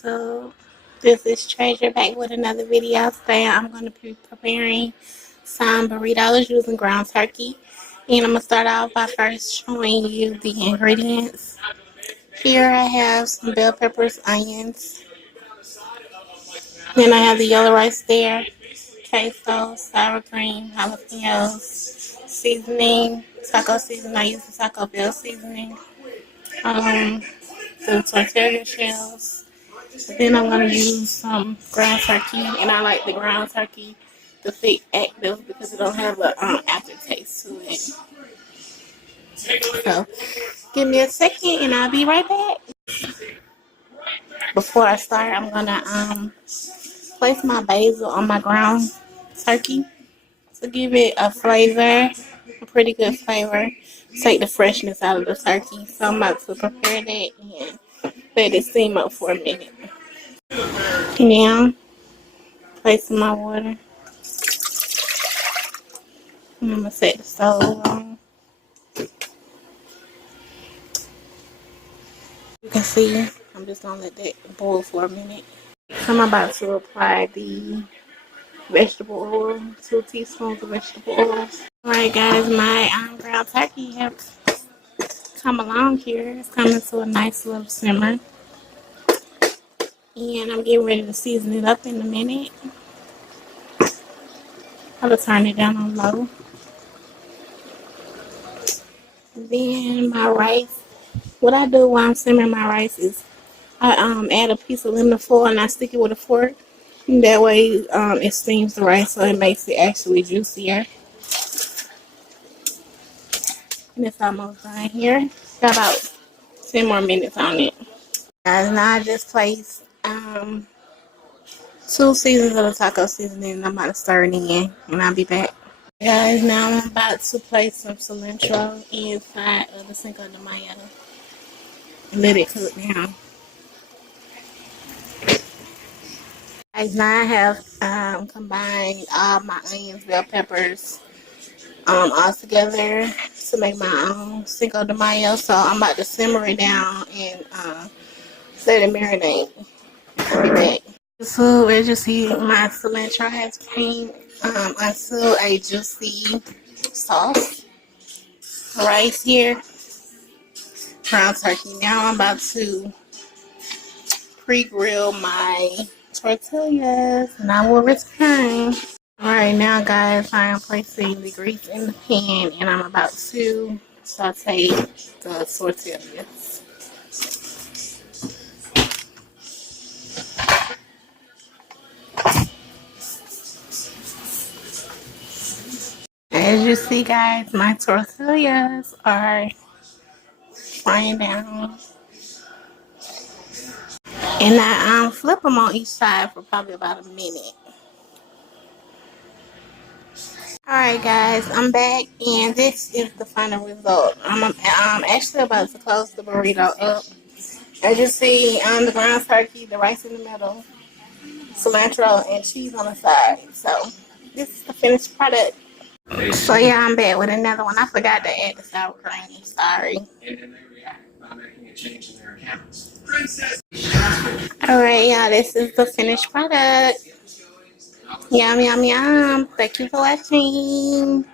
YouTube. This is Treasure back with another video. Today I'm going to be preparing some burritos using ground turkey. And I'm going to start off by first showing you the ingredients. Here I have some bell peppers, onions. Then I have the yellow rice there, queso, sour cream, jalapenos, seasoning, taco seasoning. I use the Taco Bell seasoning. The tortilla shells. Then I'm going to use some ground turkey, and I like the ground turkey, the thick active, because it don't have an aftertaste to it. So, give me a second, and I'll be right back. Before I start, I'm going to place my basil on my ground turkey to give it a flavor, a pretty good flavor. Take the freshness out of the turkey. So I'm about to prepare that and let it steam up for a minute. Now, placing my water. I'm going to set the stove on. You can see, I'm just going to let that boil for a minute. So I'm about to apply the vegetable oil, 2 teaspoons of vegetable oil. Alright guys, my ground turkey has come along here. It's coming to a nice little simmer. And I'm getting ready to season it up in a minute. I'll turn it down on low. Then my rice. What I do while I'm simmering my rice is I add a piece of aluminum foil and I stick it with a fork. And that way it steams the rice, so it makes it actually juicier. And it's almost done here. Got about 10 more minutes on it. Guys, now I just placed 2 seasons of the taco seasoning, and I'm about to stir it in, and I'll be back. Guys, now I'm about to place some cilantro inside of the Cinco de Mayo and let it cook down. Guys, now I have combined all my onions, bell peppers, all together to make my own Cinco de Mayo. So I'm about to simmer it down and let it marinate. I'll be back. So as you see, my cilantro has came until a juicy sauce. Rice here, ground turkey. Now I'm about to pre-grill my tortillas, and I will return. Alright, now guys, I am placing the grease in the pan, and I'm about to saute the tortillas. As you see guys, my tortillas are frying down. And I flip them on each side for probably about a minute. Alright guys, I'm back and this is the final result. I'm actually about to close the burrito up. As you see, on the ground turkey, the rice in the middle, cilantro, and cheese on the side. So, this is the finished product. So yeah, I'm back with another one. I forgot to add the sour cream. Sorry. Alright, y'all, this is the finished product. Yum, yum, yum. Thank you for watching.